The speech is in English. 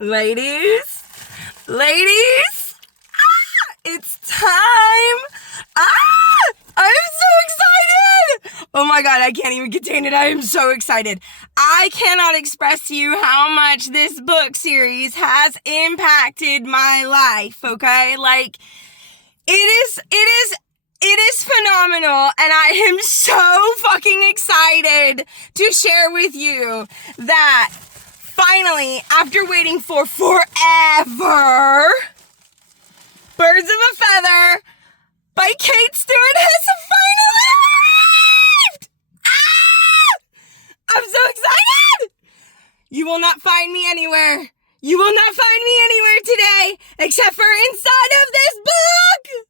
Ladies, it's time. I'm so excited. Oh my God, I can't even contain it. I am so excited. I cannot express to you how much this book series has impacted my life, okay? Like, it is phenomenal, and I am so fucking excited to share with you that finally, after waiting for forever, Birds of a Feather by Kate Stewart has finally arrived! I'm so excited! You will not find me anywhere. You will not find me anywhere today except for inside of this book!